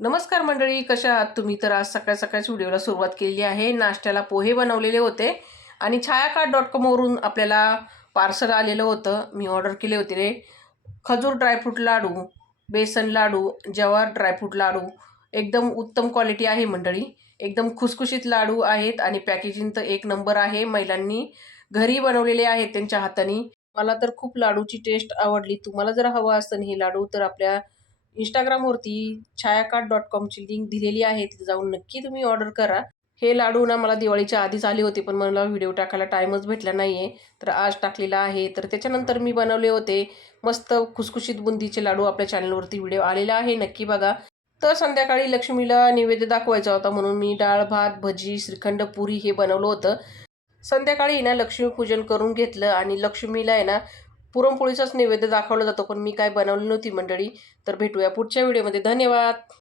नमस्कार मंडळी, कशा आहात तुम्ही? तर आज सकाळ सकाळच व्हिडिओला सुरुवात केलेली आहे. नाश्त्याला पोहे बनवलेले होते आणि छायाकार्ट.com वरून आपल्याला पार्सल आलेलं होतं. मी ऑर्डर केले होते रे खजूर ड्रायफ्रूट लाडू, बेसन लाडू, जवार ड्रायफ्रूट लाडू. एकदम उत्तम क्वालिटी आहे मंडळी. एकदम खुसखुशीत लाडू आहेत आणि पॅकेजिंग तर एक नंबर आहे. महिलांनी घरी बनवलेले आहेत त्यांच्या हाताने. मला तर खूप लाडूची टेस्ट आवडली. तुम्हाला जर हवं असेल हे लाडू तर आपल्या इंस्टाग्रामवरती छायाकार्ट.com ची लिंक दिलेली आहे. तिथे जाऊन नक्की तुम्ही ऑर्डर करा. हे लाडू ना मला दिवाळीच्या आधीच आले होते, पण मला व्हिडिओ टाकायला टाईमच भेटला नाहीये. तर आज टाकलेला आहे. तर त्याच्यानंतर मी बनवले होते मस्त खुसखुशीत बुंदीचे लाडू. आपल्या चॅनलवरती व्हिडिओ आलेला आहे, नक्की बघा. तर संध्याकाळी लक्ष्मीला नैवेद्य दाखवायचा होता म्हणून मी डाळ, भात, भजी, श्रीखंड, पुरी हे बनवलं होतं. संध्याकाळी ना लक्ष्मीपूजन करून घेतलं आणि लक्ष्मीला आहे ना पुरणपोळीचाच नैवेद्य दाखवला जातो, पण मी काय बनवली नव्हती मंडळी. तर भेटूया पुढच्या व्हिडिओमध्ये. धन्यवाद.